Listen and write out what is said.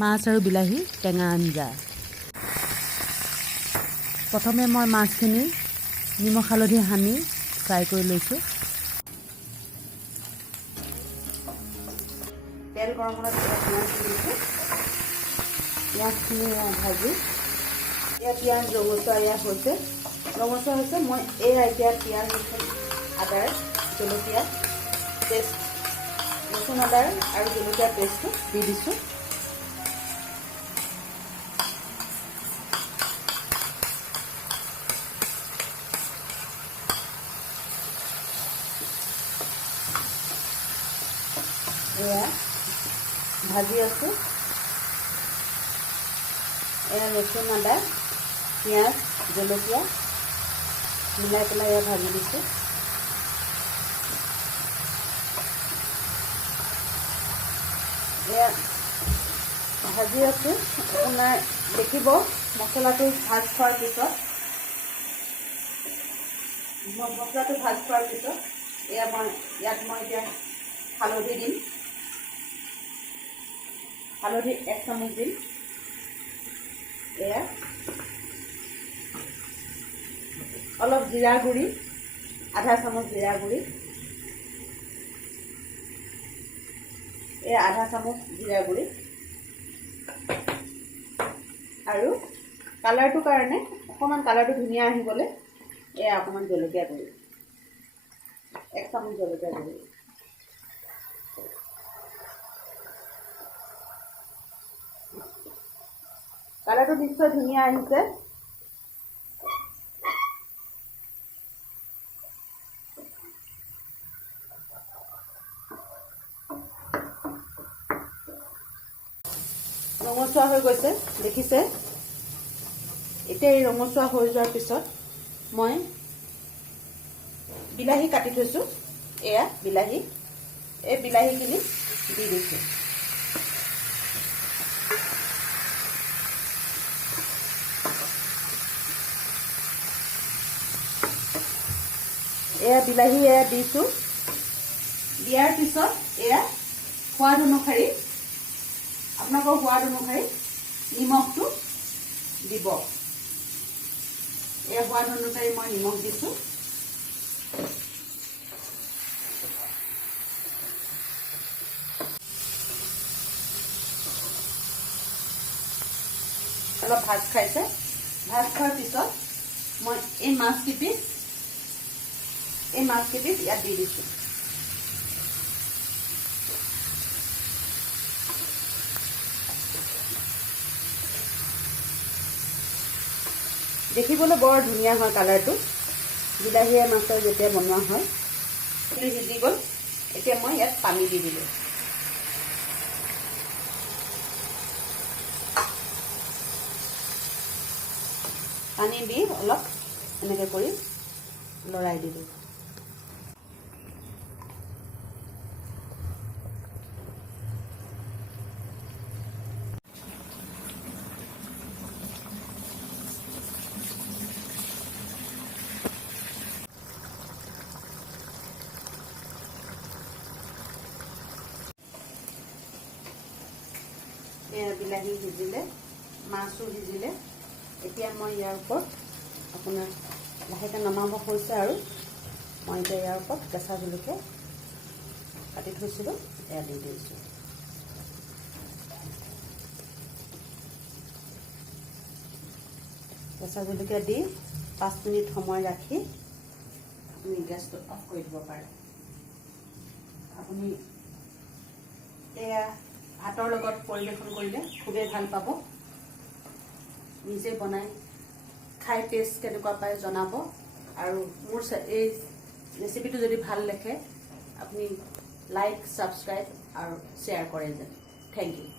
মাছ আৰু বিলাহী টেঙা আঞ্জা। প্ৰথমে মই মাছখিনি নিমখ হালধি সানি ফ্ৰাই কৰি লৈছোঁ। তেল গৰম হ'লত পিঁয়াজ দিছোঁ। পিঁয়াজখিনি ভাজি পিঁয়াজ ৰঙচুৱা হৈছে। মই এতিয়া পিঁয়াজ আদাৰ জলকীয়া পেষ্ট, ৰচুন আদাৰ আৰু জলকীয়া পেষ্টটো দি দিছোঁ। এয়া ভাজি আছোঁ। এয়া ৰচুন আদা পিঁয়াজ জলকীয়া মিলাই পেলাই এয়া ভাজি দিছোঁ। এয়া ভাজি আছোঁ। আপোনাৰ দেখিব মছলাটো ভাজ খোৱাৰ পিছত ইয়াত মই এতিয়া হালধি দিম। হালধি 1 চামুচ দিম। এয়া অলপ জিৰা গুড়ি, আধা চামুচ জিৰা গুড়ি, আধা চামুচ জিৰা গুড়ি আৰু কালাৰটোৰ কাৰণে অকণমান কালাৰটো ধুনীয়া আহিবলৈ অকণমান জলকীয়া গুড়ি, 1 চামুচ জলকীয়া গুড়ি। কালাৰটো নিশ্চয় ধুনীয়া আহিছে। ৰঙচুৱা হৈ গৈছে দেখিছে। এতিয়া এই ৰঙচুৱা হৈ যোৱাৰ পিছত মই বিলাহী কাটি থৈছোঁ। এয়া বিলাহী, এই বিলাহীখিনি দি দিছোঁ। এয়া বিলাহী দিছোঁ। দিয়াৰ পিছত সোৱাদ অনুসৰি আপোনালোকৰ সোৱাদ অনুসৰি নিমখটো দিব। সোৱাদ অনুসৰি মই নিমখ দিছোঁ। অলপ ভাজ খাইছে। ভাজ খোৱাৰ পিছত মই এই মাছকেইপিচ ইয়াত দি দিছোঁ। দেখিবলৈ বৰ ধুনীয়া হয় কালাৰটো। বিলাহীয়ে মাছৰ যেতিয়া বনোৱা হয়। সিজি গ'ল। এতিয়া মই ইয়াত পানী দি দিলোঁ। পানী দি অলপ এনেকৈ কৰি লৰাই দিলোঁ। বিলাহী সিজিলে, মাছো সিজিলে। এতিয়া মই ইয়াৰ ওপৰত আপোনাৰ লাহেকৈ নমাব হৈছে আৰু মই এতিয়া ইয়াৰ ওপৰত কেঁচা জলকীয়া কাটি থৈছিলোঁ দি দিছোঁ। কেঁচা জলকীয়া দি 5 মিনিট সময় ৰাখি আপুনি গেছটো অফ কৰি দিব পাৰে। আপুনি ভাতৰ লগত পৰিৱেশন কৰিলে খুবেই ভাল পাব। নিজে বনাই খাই টেষ্ট কেনেকুৱা পায় জনাব। আৰু মোৰ এই ৰেচিপিটো যদি ভাল লাগে আপুনি লাইক, ছাবস্ক্ৰাইব আৰু শ্বেয়াৰ কৰে যেন। Thank U.